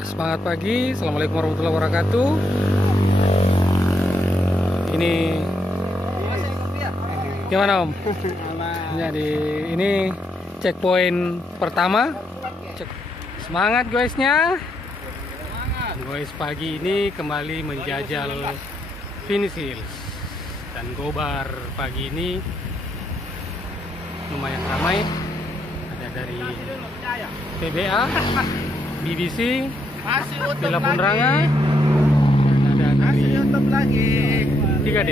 Semangat pagi, assalamualaikum warahmatullahi wabarakatuh. Ini gimana Om? Jadi ini checkpoint pertama. Semangat guysnya. Guys, pagi ini kembali menjajal Finish Hills dan Gobar. Pagi ini lumayan ramai. Ada dari PBA, BBC, Villa Punranga, dan ada dari 3D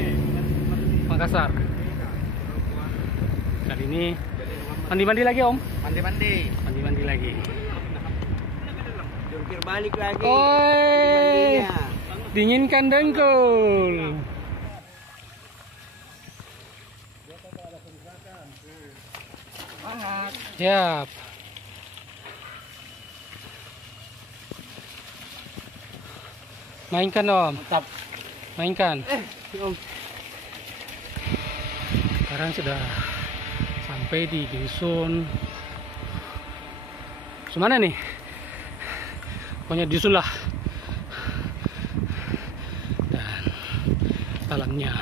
Makassar. Kali ini mandi-mandi lagi Om. Mandi-mandi lagi. Jungkir balik lagi. Oi, dinginkan dengkul. Siap. Mainkan Om. Mantap. Mainkan. Om. Sekarang sudah sampai di dusun. Semana nih? Pokoknya dusun lah. Dan alamnya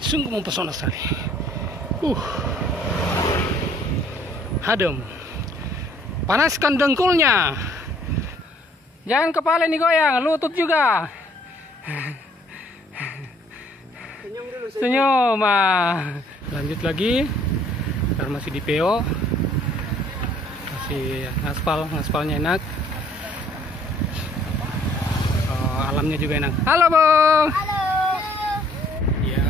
sungguh mempesona sekali. Adem. Panaskan dengkulnya. Jangan kepala nih goyang, lutut juga. Senyum dulu. Senyum. Lanjut lagi. Karena masih di PO. Masih ngaspalnya enak. Alamnya juga enak. Halo Bung. Halo. Iya.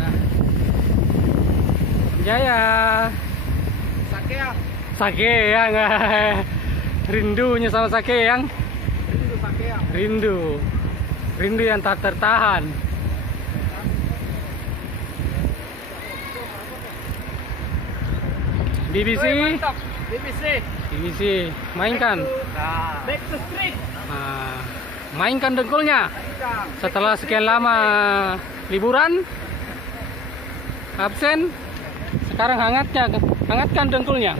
Jaya. Sakeyang. Rindunya sama Sakeyang. Rindu yang tak tertahan. BBC, mainkan. Back to street. Mainkan dengkulnya. Setelah sekian lama liburan, absen, sekarang hangatkan dengkulnya.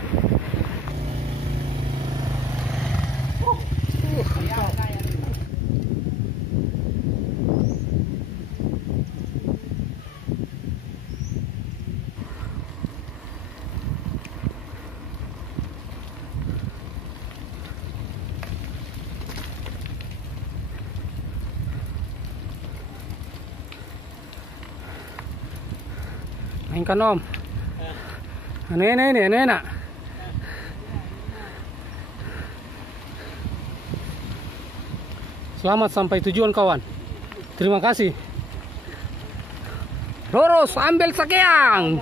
Mainkan Om. Ini enak. Selamat sampai tujuan kawan. Terima kasih. Lurus, ambil Sakeyang.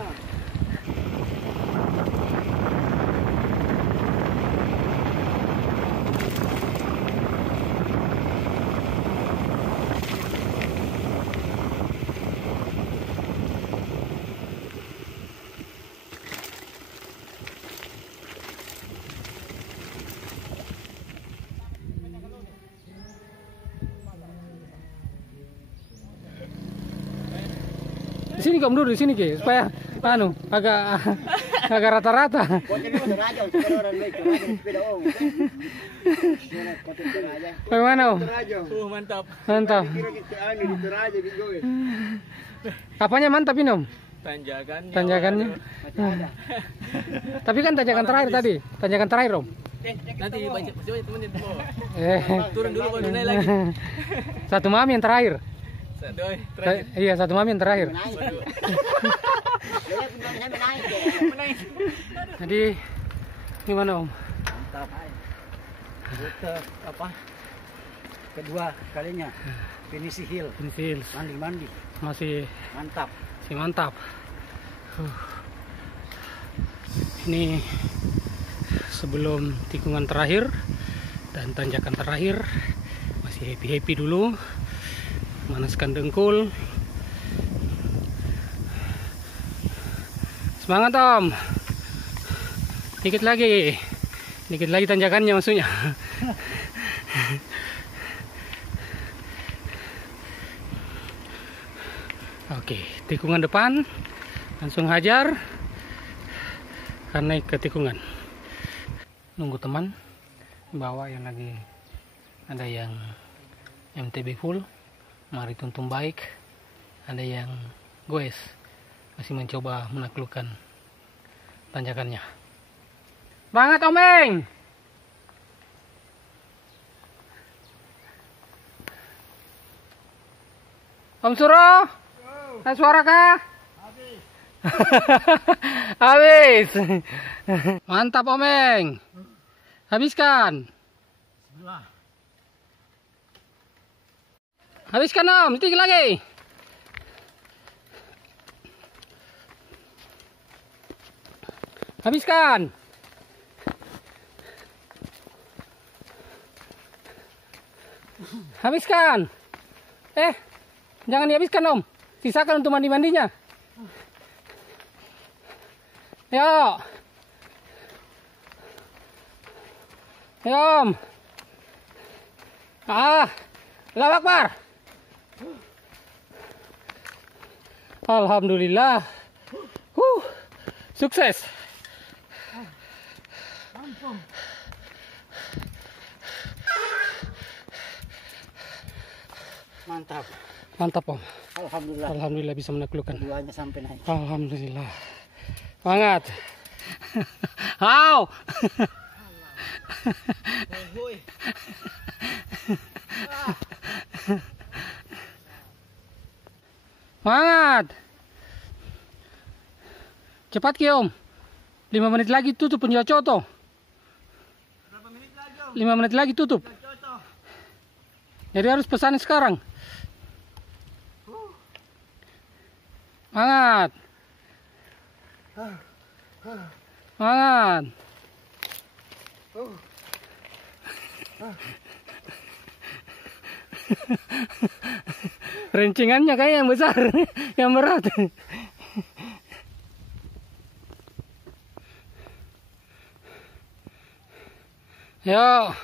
Di sini Om dulu, di sini Ki, supaya agak rata-rata. Bagaimana Om? Mantap. Mantap. Apanya mantap ini Om? Tanjakannya. Tapi kan tanjakan terakhir tadi. Tanjakan terakhir Om. Nanti baca temennya tuh. Turun dulu baru naik lagi. Satu mami yang terakhir. Iya, satu mami yang terakhir. Jadi gimana Om? Mantap. Rute kedua kalinya Finish Hills. Mandi. Masih Mantap. Ini sebelum tikungan terakhir dan tanjakan terakhir, masih happy dulu. Manaskan dengkul. Semangat Om. Dikit lagi tanjakannya maksudnya. Oke, tikungan depan langsung hajar karena naik ke tikungan. Nunggu teman bawa yang lagi Ada yang MTB full, mari tuntung baik. Ada yang goes, masih mencoba menaklukkan tanjakannya. Banget Omeng. Om Suro, ada suara kah? Habis. Mantap Omeng. Habiskan. Habiskan Om, tinggi lagi. Habiskan. Habiskan. Jangan dihabiskan Om. Sisakan untuk mandi-mandinya. Yo. Yo Om. Allahu Akbar. Alhamdulillah. Sukses. Mantap. Mantap Om. Alhamdulillah. Alhamdulillah bisa menaklukkan. Keduanya sampai naik. Alhamdulillah. Semangat. How? Semangat. Cepat Ki Om. 5 menit lagi tutup penjual coto. Berapa menit lagi Om? 5 menit lagi tutup. Jadi harus pesan sekarang. Semangat. Semangat. Rencingannya kayak yang besar, yang berat. Yo.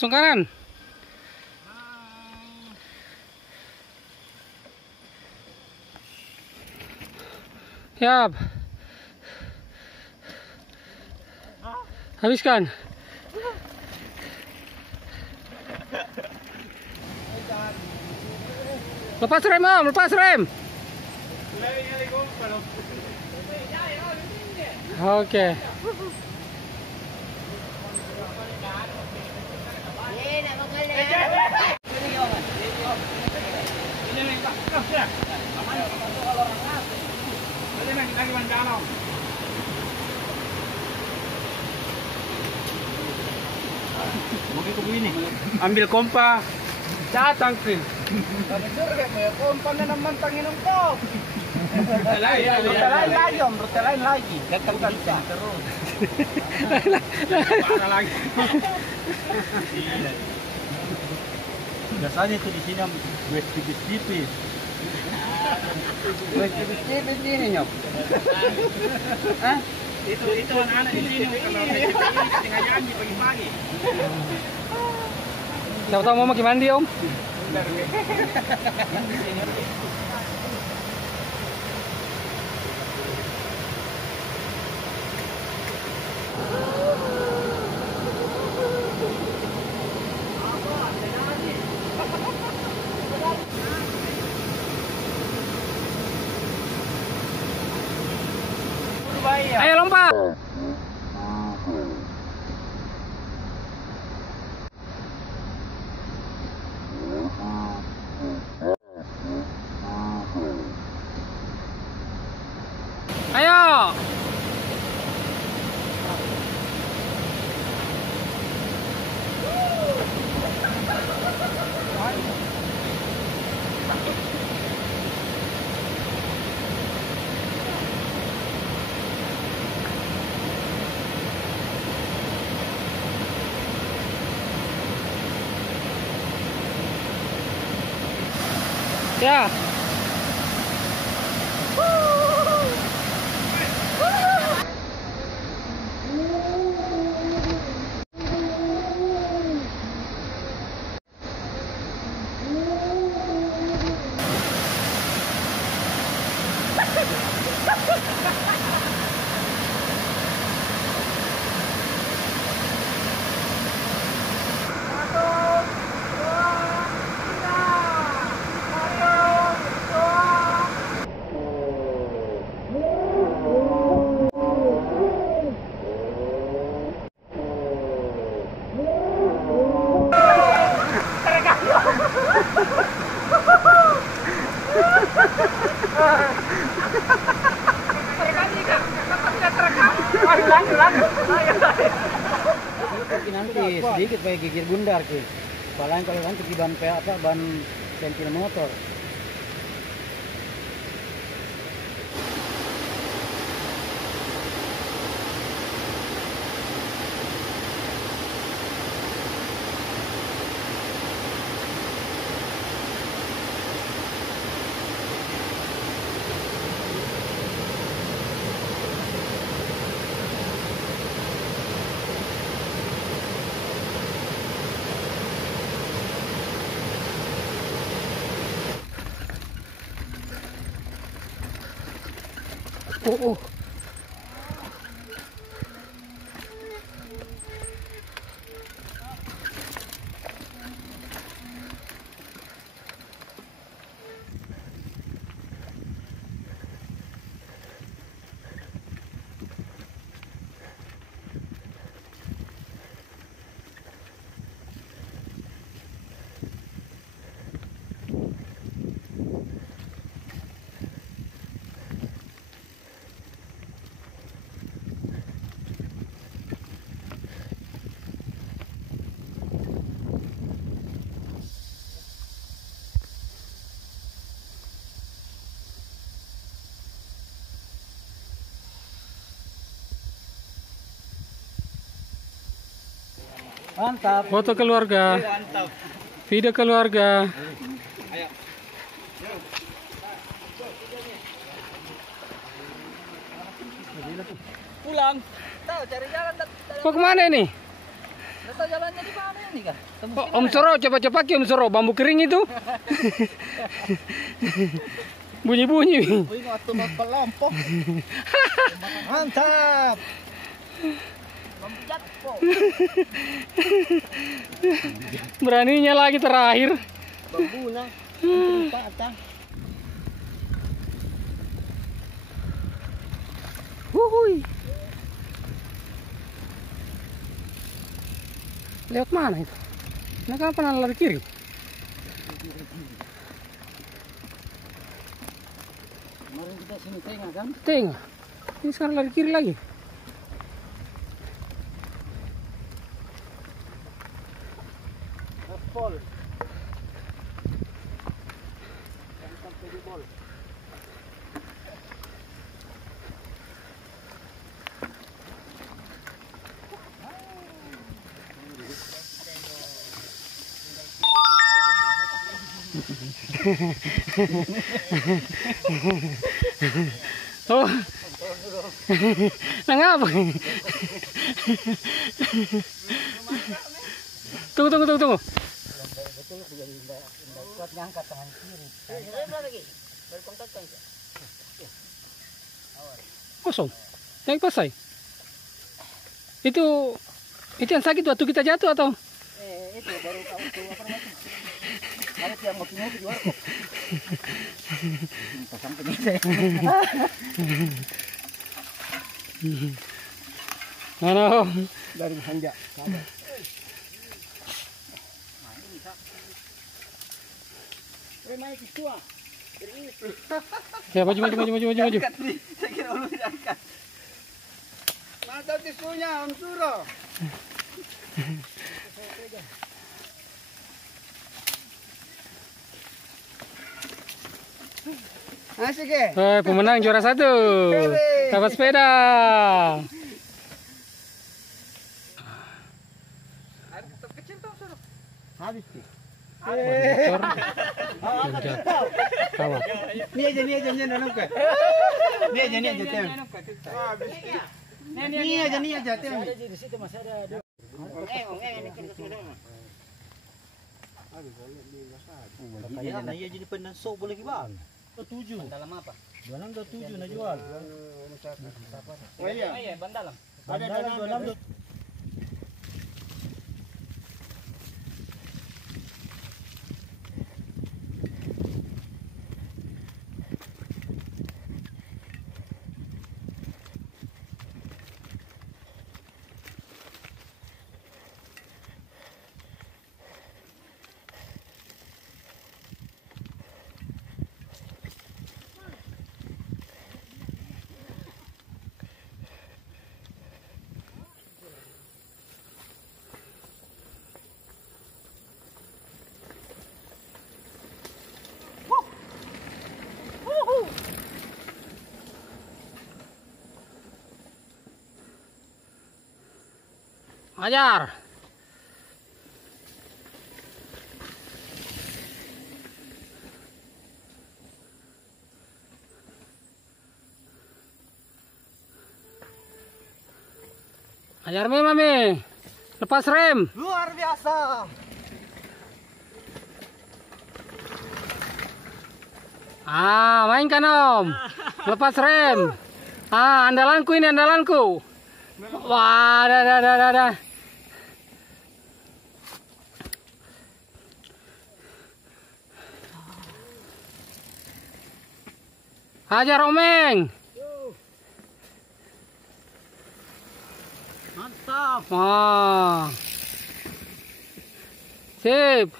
Langsung kanan. Siap. Habiskan. Lepas rem Om, lepas rem. Oke. Mungkin ke begini. Ambil kompa. Datang ke. Kompan na naman Panginoon ko. Rute lain lagi Om, rute lain lagi. Datang bisa. Terus. Parah lagi. Biasanya itu di sini wes tipis-tipis. Wes tipis-tipis ini Nyok. Hah? Itu anak-anak di sini kalau setengah jam pagi-pagi. Siapa tahu mau mandi mandi Om? Ayo lompat. Ayo. Ya. nanti sedikit pakai gigir bundar ki. Paling kalau nanti di ban ban sentil motor. Oh. Mantap. Foto keluarga. Mantap. Video keluarga. Ayo. Pulang. Tahu cari jalan. Kok kemana ini? Tahu jalannya di mana nih kan? Oh, Om Soro, cepat-cepat ya Om Soro, bambu kering itu. Bunyi-bunyi. Wih, waktu mau kelompok. Mantap. Beraninya lagi terakhir. Bambunya patah. Wuhui. Lewat mana itu? Nah, kenapa lari kiri? Kemarin kita sini tengah kan? Tengah. Ini sekarang lari kiri lagi. Pol. Sampai di bol. Oh. Nah, ngapa? Tunggu. Kuat ngangkat tangan kiri. Kosong. Naik pasai. Itu yang sakit waktu kita jatuh atau? Itu baru kau tuh apa namanya? Ada yang mau di warkop. Sampai ini. Mana Om? Dari Hanja. Naik tua. Ya, maju. Saya kira ulu diangkat. Mantap tisunya, Om Suro. Asik ya? Pemenang juara 1. Dapat sepeda. Air tetap kecil tuh, Suro. Habis sih. Motor. Kawat. Ini aja nanam ke. Ini aja tem. Ini aja tem. Di situ masih ada. Iya jadi pendansok boleh gimana? 7. Dalam apa? Dalam 7 na jual. Oh iya, ban dalam. Ada dalam. Ajar. Ajar Mami. Lepas rem. Luar biasa. Mainkan Om. Lepas rem. Andalanku ini, andalanku. Wah, dah. Hajar Omeng. Mantap. Sip.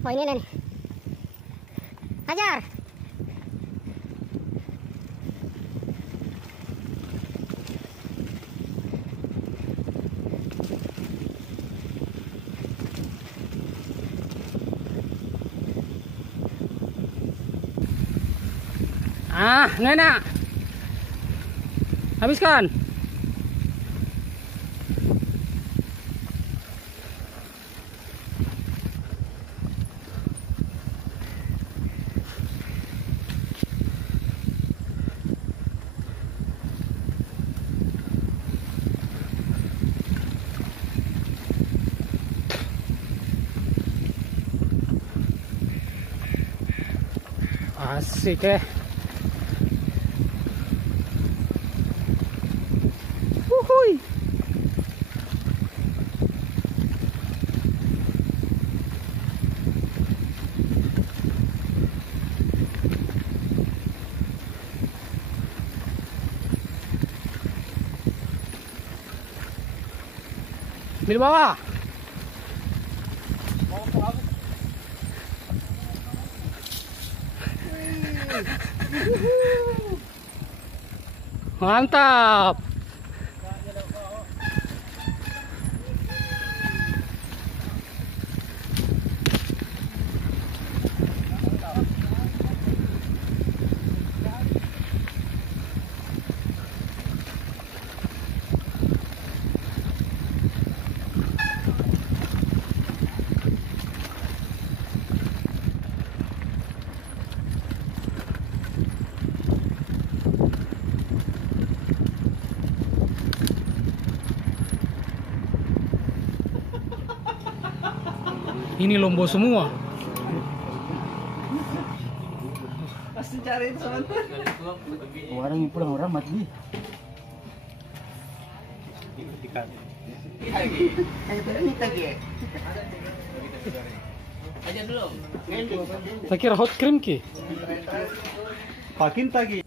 Oh ini nih. Hajar. Nenek. Habiskan. Asik ya. Wuhui. Di bawah. Mantap. Ini lombo semua. Pasti cariin sebentar. Orang pulang orang mati. Aja dulu. Saya kira hot cream ki. Pakin tagi.